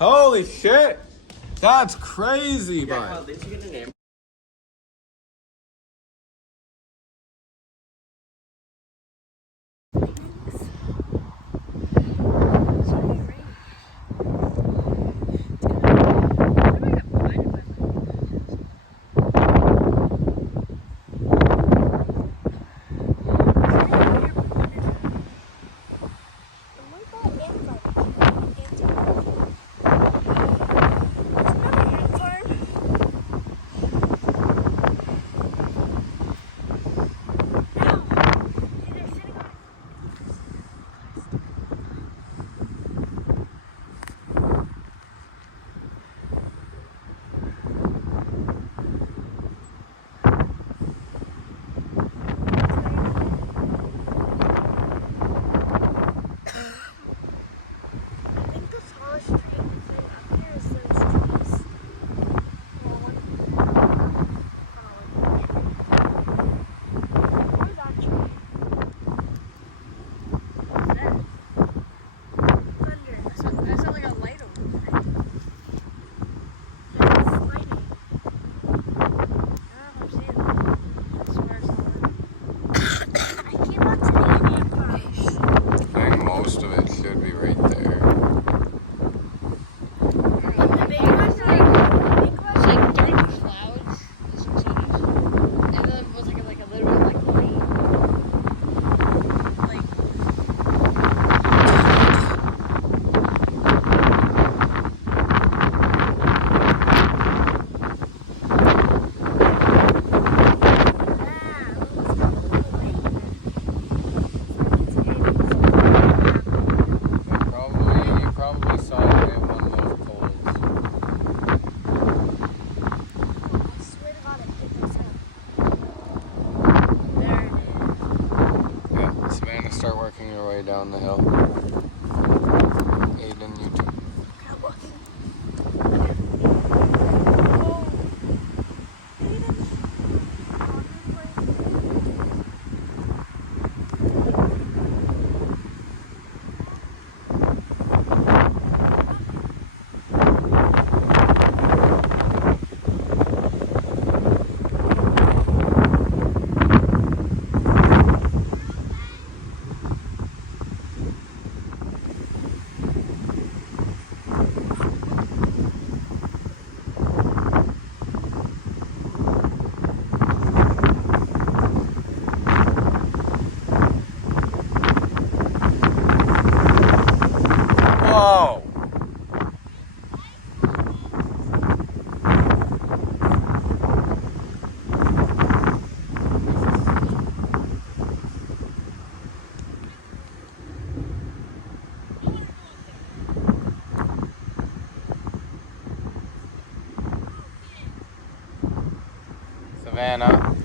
Holy shit! That's crazy, bud. Didn't you get a name? Start working your way down the hill. Aiden, you too. Whoa! Savannah,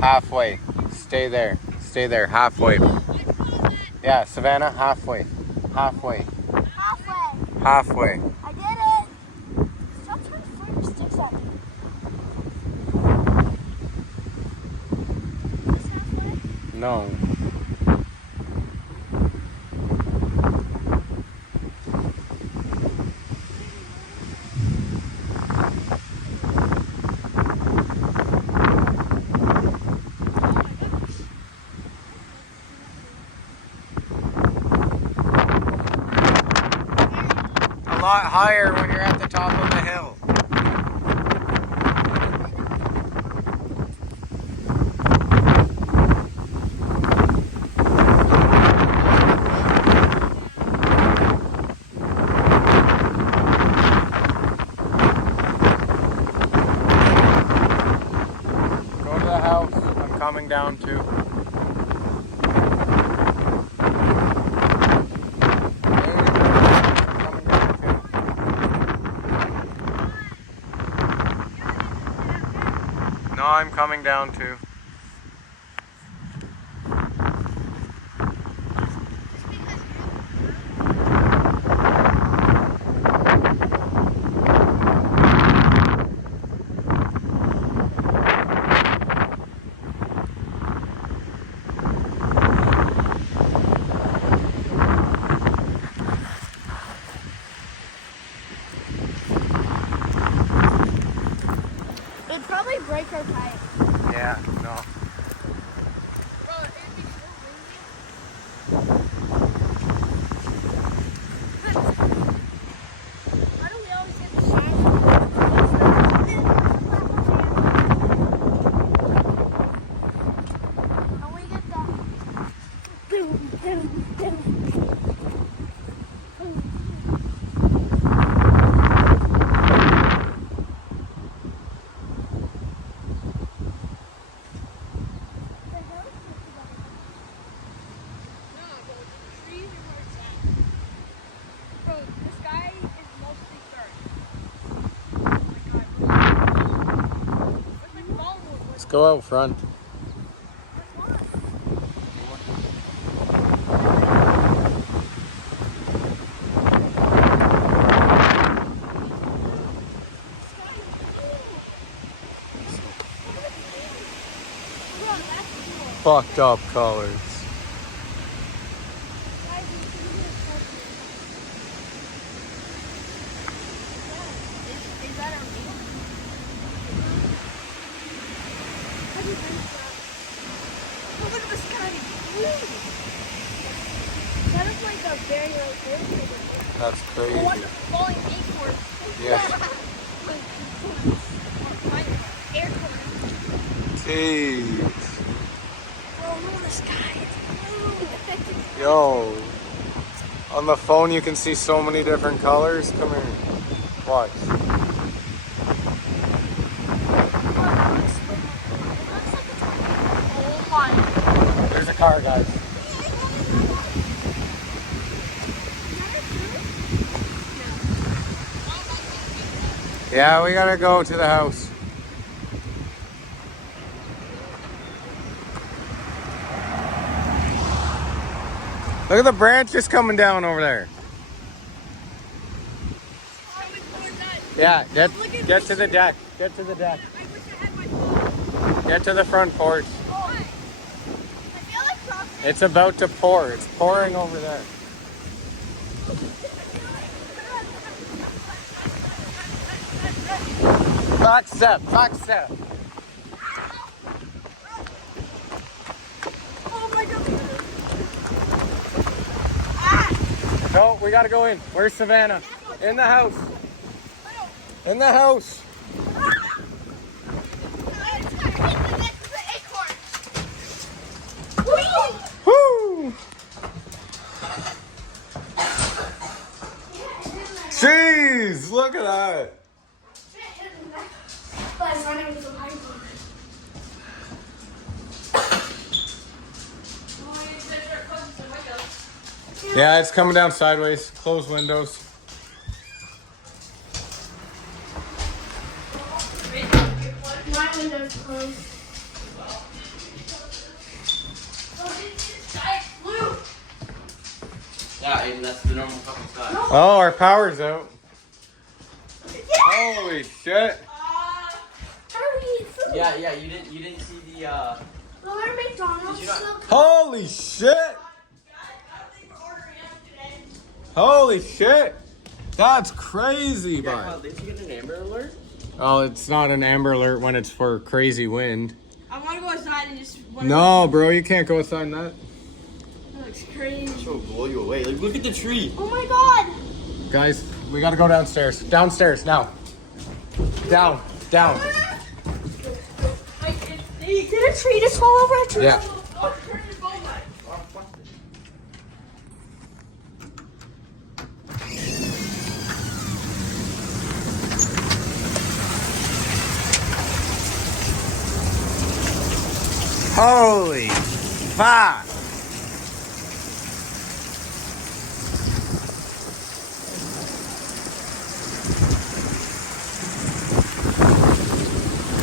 halfway. Stay there. Stay there, halfway. Yeah, Savannah, halfway. Halfway. Halfway. Halfway. I did it. Stop trying to throw your sticks at me. This halfway? No. A lot higher when you're at the top of the hill. Go to the house. I'm coming down too. No, I'm coming down too. micro tight. Yeah, no. Bro, it'd be so windy. Why do we always get the shine? And we get that. Boom, boom, boom. Let's go out front. Fucked up colors. Is that a real? Oh, look at the sky. That is like a very low airport. That's Oh, crazy. what's the falling acorn? Yes. Airport. Jeez. Bro, look at the sky. It's blue. Yo. On the phone you can see so many different colors. Come here. Watch. Oh my. There's a car, guys. Yeah, we gotta go to the house. Look at the branches coming down over there. Yeah, get to the deck. Get to the deck. Get to the front porch. It's about to pour. It's pouring over there. Back step, back step. Oh my god. No, we gotta go in. Where's Savannah? In the house. In the house. Woo! Jeez, look at that. Yeah, it's coming down sideways. Close windows. My window's closed. Yeah, Aiden, that's the normal fucking sky. Oh, our power's out. Holy shit. Yeah, you didn't see the Well, our McDonald's Did you not- still Holy shit. Holy shit. That's crazy, bud. did you get an Amber Alert? Oh, it's not an Amber Alert when it's for crazy wind. I want to go outside and just. No, bro, you can't go outside in that. That looks crazy. She'll blow you away. Like, look at the tree. Oh my god! Guys, we gotta go downstairs. Downstairs, now. Down, down. Did a tree just fall over a tree? Yeah. Holy fuck.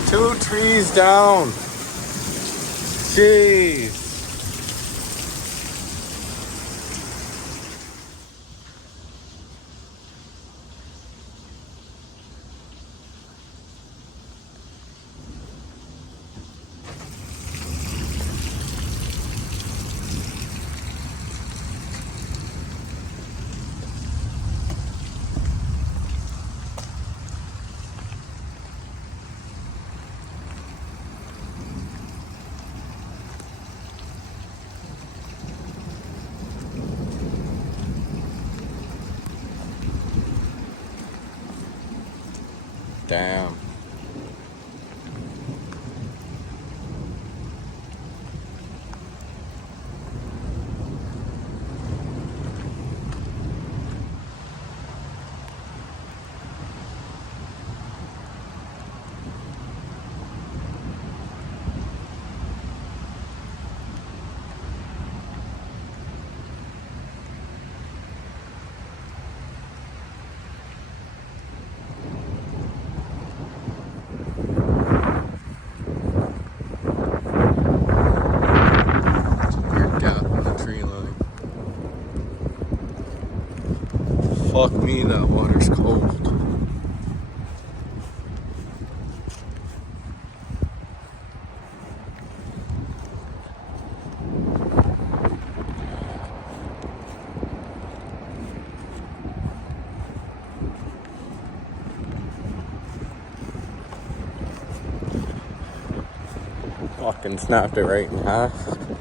Two trees down. Jeez. Damn. Fuck me, that water's cold. Fucking snapped it right in half.